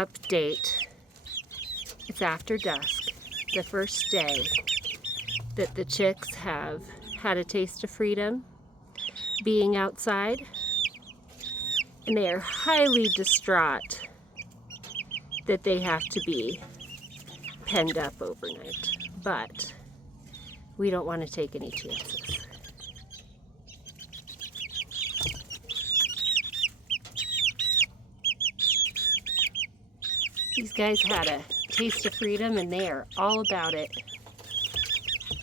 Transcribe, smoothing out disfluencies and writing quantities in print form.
update. It's after dusk, the first day that the chicks have had a taste of freedom being outside, and they are highly distraught that they have to be penned up overnight, but we don't want to take any chances. These guys had a taste of freedom and they are all about it.